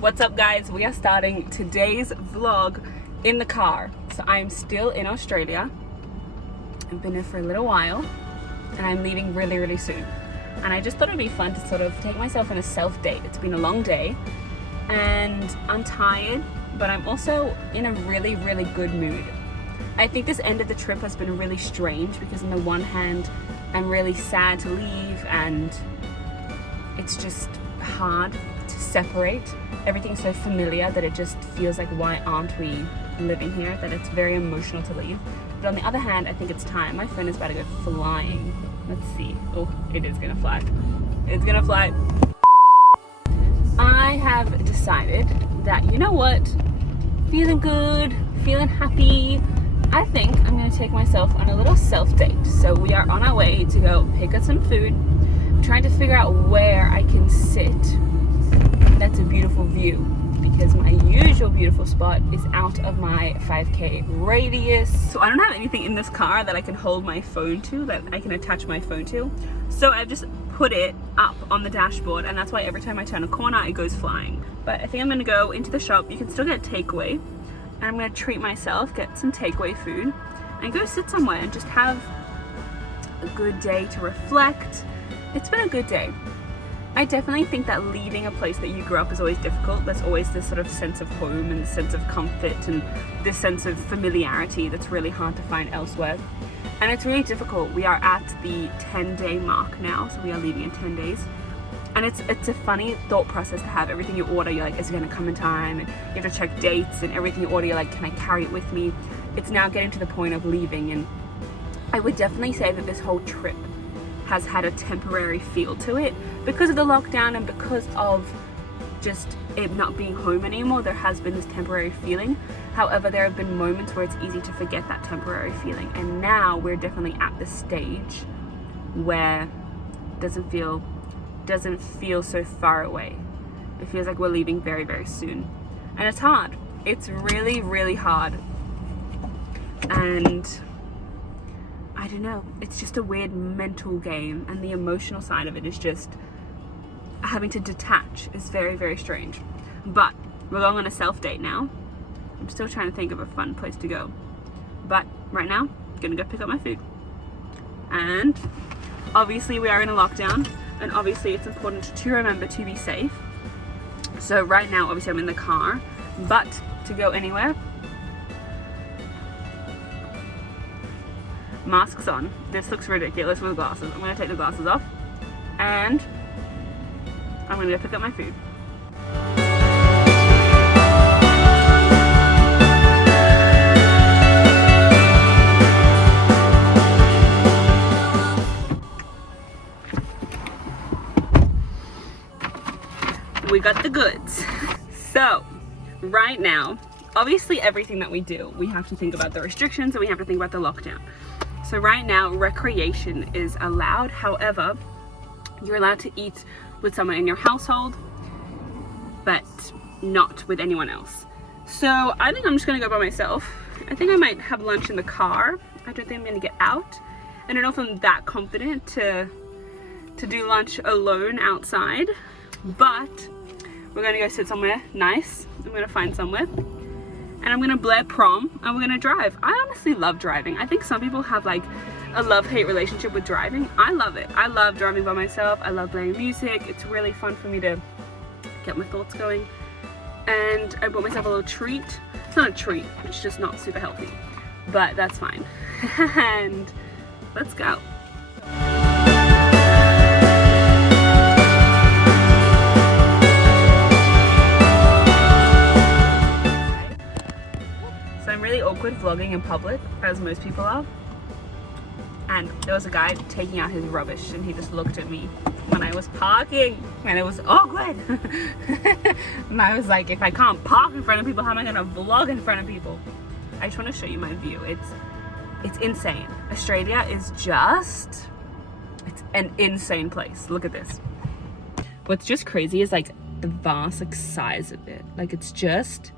What's up guys? We are starting today's vlog in the car. So I'm still in Australia. I've been here for a little while and I'm leaving really soon. And I just thought it'd be fun to sort of take myself on a self-date. It's been a long day and I'm tired, but I'm also in a really good mood. I think this end of the trip has been really strange because on the one hand, I'm really sad to leave and it's just hard to separate. Everything's so familiar that it just feels like, why aren't we living here? That it's very emotional to leave. But on the other hand, I think it's time. My phone is about to go flying. Let's see. Oh, it is gonna fly. It's gonna fly. I have decided that, you know what? Feeling good, feeling happy. I think I'm gonna take myself on a little self-date. So we are on our way to go pick up some food. I'm trying to figure out where I can sit. That's a beautiful view because my usual beautiful spot is out of my 5K radius. So I don't have anything in this car that I can hold my phone to, that I can attach my phone to. So I've just put it up on the dashboard and that's why every time I turn a corner it goes flying. But I think I'm gonna go into the shop. You can still get takeaway and I'm gonna treat myself, get some takeaway food and go sit somewhere and just have a good day to reflect. It's been a good day. I definitely think that leaving a place that you grew up is always difficult. There's always this sort of sense of home and sense of comfort and this sense of familiarity that's really hard to find elsewhere. And it's really difficult. We are at the 10-day mark now, so we are leaving in 10 days. And it's a funny thought process to have. Everything you order, you're like, is it gonna come in time? And you have to check dates, and everything you order, you're like, can I carry it with me? It's now getting to the point of leaving, and I would definitely say that this whole trip has had a temporary feel to it because of the lockdown and because of just it not being home anymore. There has been this temporary feeling. However, there have been moments where it's easy to forget that temporary feeling, and now we're definitely at the stage where it doesn't feel so far away. It feels like we're leaving very soon, and it's hard. It's really hard, and I don't know, it's just a weird mental game, and the emotional side of it is just having to detach is very strange. But we're going on a self-date now. I'm still trying to think of a fun place to go, but right now I'm gonna go pick up my food. And obviously we are in a lockdown, and obviously it's important to remember to be safe. So right now obviously I'm in the car, but to go anywhere, masks on. This looks ridiculous with glasses. I'm gonna take the glasses off and I'm gonna go pick up my food. We got the goods. So right now, obviously everything that we do, we have to think about the restrictions and we have to think about the lockdown. So right now, recreation is allowed. However, you're allowed to eat with someone in your household, but not with anyone else. So I think I'm just gonna go by myself. I think I might have lunch in the car. I don't think I'm gonna get out. I don't know if I'm that confident to do lunch alone outside, but we're gonna go sit somewhere nice. I'm gonna find somewhere. And I'm gonna blare prom and we're gonna drive. I honestly love driving. I think some people have like a love-hate relationship with driving. I love it. I love driving by myself. I love playing music. It's really fun for me to get my thoughts going. And I bought myself a little treat. It's not a treat, it's just not super healthy, but that's fine. And let's go. I'm really awkward vlogging in public, as most people are. And there was a guy taking out his rubbish and he just looked at me when I was parking and it was awkward. And I was like, if I can't park in front of people, how am I gonna vlog in front of people? I just want to show you my view. It's insane. Australia is just, it's an insane place. Look at this. What's just crazy is like the vast like size of it. Like it's just,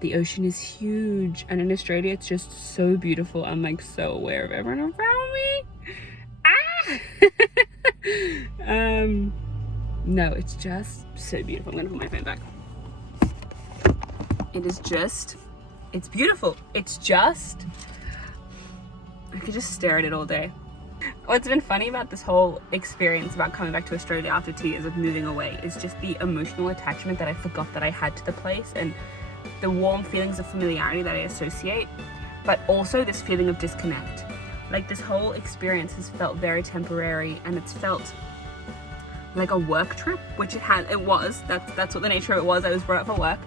the ocean is huge, and in Australia it's just so beautiful. I'm like so aware of everyone around me. No, it's just so beautiful. I'm gonna put my phone back. It is just, it's beautiful. It's just, I could just stare at it all day. What's been funny about this whole experience about coming back to Australia after 2 years of moving away is just the emotional attachment that I forgot that I had to the place, and the warm feelings of familiarity that I associate, but also this feeling of disconnect. Like, this whole experience has felt very temporary, and it's felt like a work trip, which it was. That's what the nature of it was. I was brought up for work,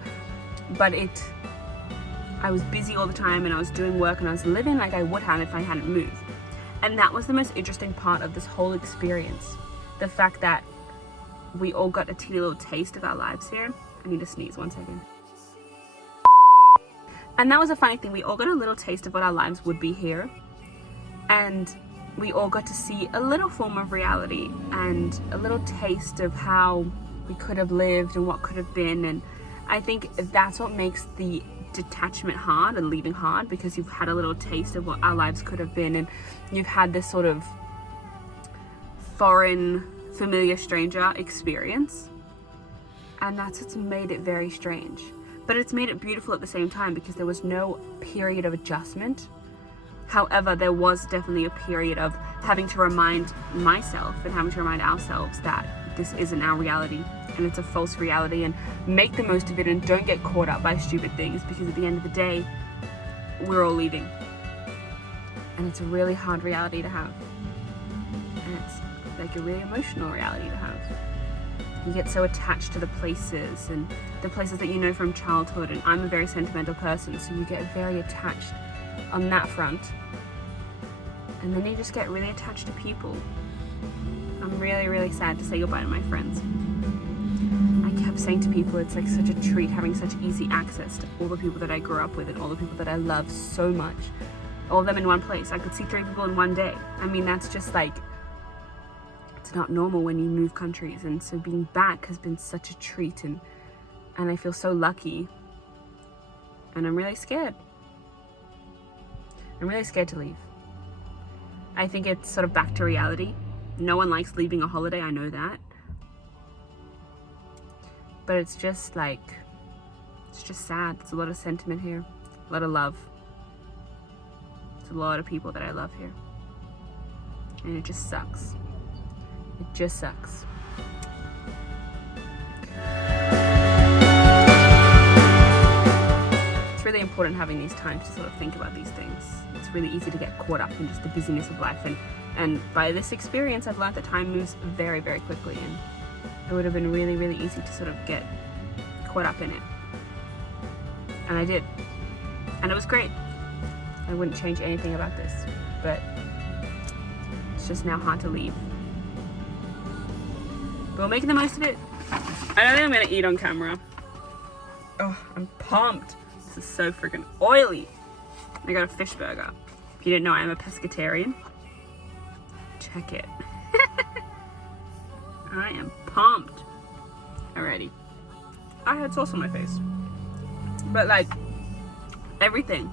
but I was busy all the time, and I was doing work, and I was living like I would have if I hadn't moved. And that was the most interesting part of this whole experience. The fact that we all got a teeny little taste of our lives here. I need to sneeze, 1 second. And that was a funny thing. We all got a little taste of what our lives would be here. And we all got to see a little form of reality and a little taste of how we could have lived and what could have been. And I think that's what makes the detachment hard and leaving hard, because you've had a little taste of what our lives could have been, and you've had this sort of foreign, familiar stranger experience, and that's what's made it very strange. But it's made it beautiful at the same time, because there was no period of adjustment. However, there was definitely a period of having to remind myself and having to remind ourselves that this isn't our reality, and it's a false reality, and make the most of it, and don't get caught up by stupid things, because at the end of the day, we're all leaving. And it's a really hard reality to have. And it's like a really emotional reality to have. You get so attached to the places, and the places that you know from childhood, and I'm a very sentimental person, so you get very attached on that front. And then you just get really attached to people. I'm really, really sad to say goodbye to my friends. I kept saying to people, it's like such a treat having such easy access to all the people that I grew up with and all the people that I love so much. All of them in one place. I could see 3 people in one day. I mean, that's just like, it's not normal when you move countries. And so being back has been such a treat, and I feel so lucky. And I'm really scared. I'm really scared to leave. I think it's sort of back to reality. No one likes leaving a holiday, I know that. But it's just like, it's just sad. There's a lot of sentiment here, a lot of love. There's a lot of people that I love here. And it just sucks. It just sucks. It's really important having these times to sort of think about these things. It's really easy to get caught up in just the busyness of life, and by this experience I've learned that time moves very, very quickly, and it would have been really, really easy to sort of get caught up in it. And I did. And it was great. I wouldn't change anything about this, but it's just now hard to leave. But we're making the most of it. I don't think I'm gonna eat on camera. Oh, I'm pumped. This is so freaking oily. I got a fish burger. If you didn't know, I am a pescatarian. Check it. I am pumped. Alrighty. I had sauce on my face. But like, everything.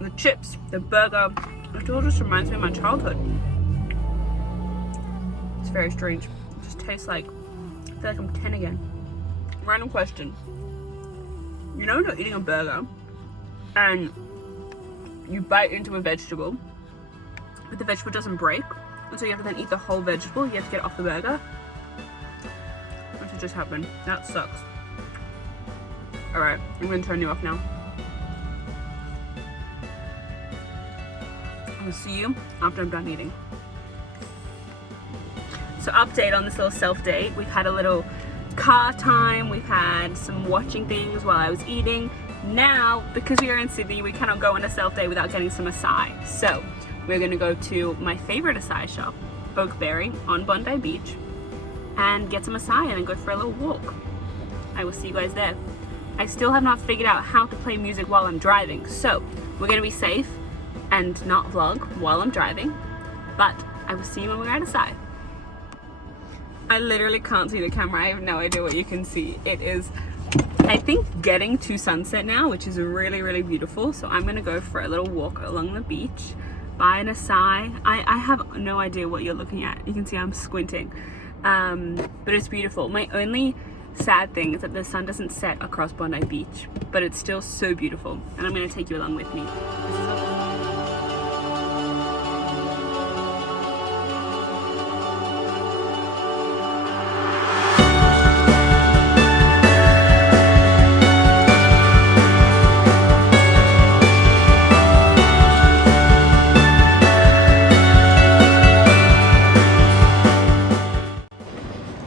The chips, the burger, it all just reminds me of my childhood. It's very strange. It just tastes like, I feel like I'm 10 again. Random question. You know when you're eating a burger and you bite into a vegetable, but the vegetable doesn't break, and so you have to then eat the whole vegetable, you have to get it off the burger? That just happened. That sucks. Alright, I'm gonna turn you off now. I'll see you after I'm done eating. So update on this little self-date. We've had a little car time, we've had some watching things while I was eating. Now, because we are in Sydney, we cannot go on a self-date without getting some acai. So we're gonna go to my favorite acai shop, Oakberry, on Bondi Beach, and get some acai and then go for a little walk. I will see you guys there. I still have not figured out how to play music while I'm driving, so we're gonna be safe and not vlog while I'm driving, but I will see you when we're at acai. I literally can't see the camera. I have no idea what you can see. It is, I think, getting to sunset now, which is really, really beautiful. So I'm gonna go for a little walk along the beach, buy an acai. I have no idea what you're looking at. You can see I'm squinting, but it's beautiful. My only sad thing is that the sun doesn't set across Bondi Beach, but it's still so beautiful, and I'm going to take you along with me.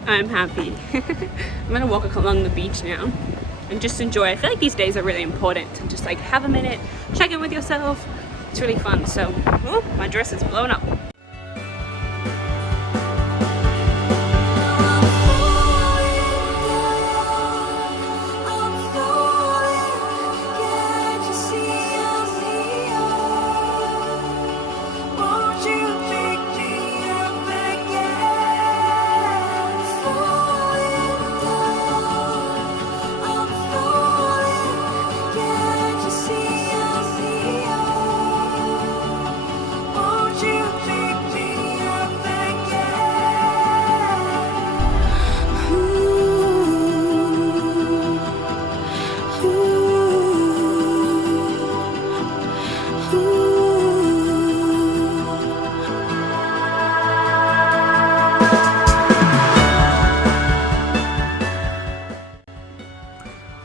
I'm happy. I'm gonna walk along the beach now and just enjoy. I feel like these days are really important to just like have a minute, check in with yourself. It's really fun. So, oh, my dress is blown up.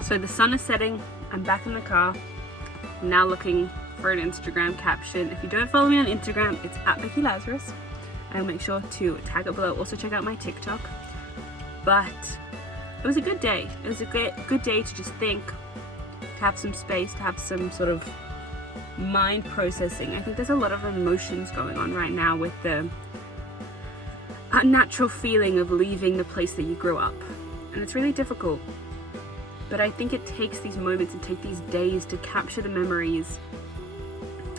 So the sun is setting, I'm back in the car, I'm now looking for an Instagram caption. If you don't follow me on Instagram, it's @BeckyLazarus. I'll make sure to tag it below. Also check out my TikTok. But it was a good day. It was a good day to just think, to have some space, to have some sort of mind processing. I think there's a lot of emotions going on right now with the unnatural feeling of leaving the place that you grew up. And it's really difficult. But I think it takes these moments and take these days to capture the memories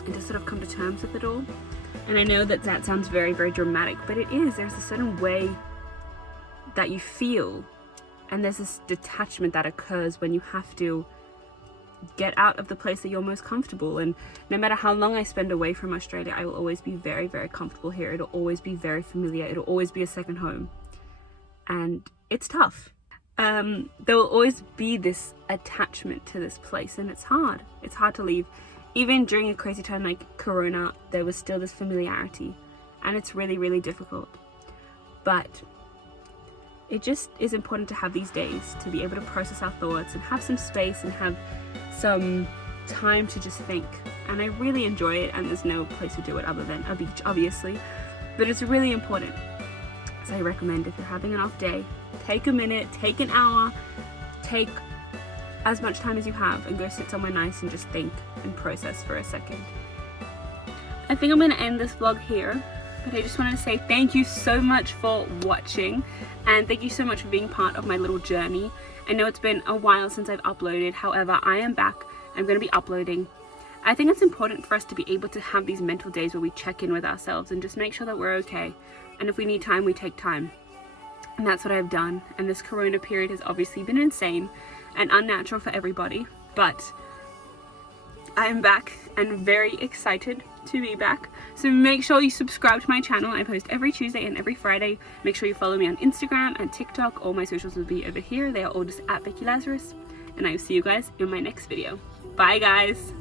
and to sort of come to terms with it all. And I know that that sounds very, very dramatic, but it is. There's a certain way that you feel, and there's this detachment that occurs when you have to get out of the place that you're most comfortable. And no matter how long I spend away from Australia, I will always be very, very comfortable here. It'll always be very familiar. It'll always be a second home. And it's tough. There will always be this attachment to this place, and it's hard. It's hard to leave. Even during a crazy time like Corona, there was still this familiarity, and it's really, really difficult. But it just is important to have these days to be able to process our thoughts and have some space and have some time to just think. And I really enjoy it, and there's no place to do it other than a beach, obviously. But it's really important. So I recommend, if you're having an off day, take a minute, take an hour, take as much time as you have and go sit somewhere nice and just think and process for a second. I think I'm going to end this vlog here, but I just wanted to say thank you so much for watching, and thank you so much for being part of my little journey. I know it's been a while since I've uploaded, however, I am back. I'm going to be uploading. I think it's important for us to be able to have these mental days where we check in with ourselves and just make sure that we're okay. And if we need time, we take time. And that's what I've done. And this Corona period has obviously been insane and unnatural for everybody. But I am back and very excited to be back. So make sure you subscribe to my channel. I post every Tuesday and every Friday. Make sure you follow me on Instagram and TikTok. All my socials will be over here. They are all just @BeckyLazarus. And I will see you guys in my next video. Bye guys.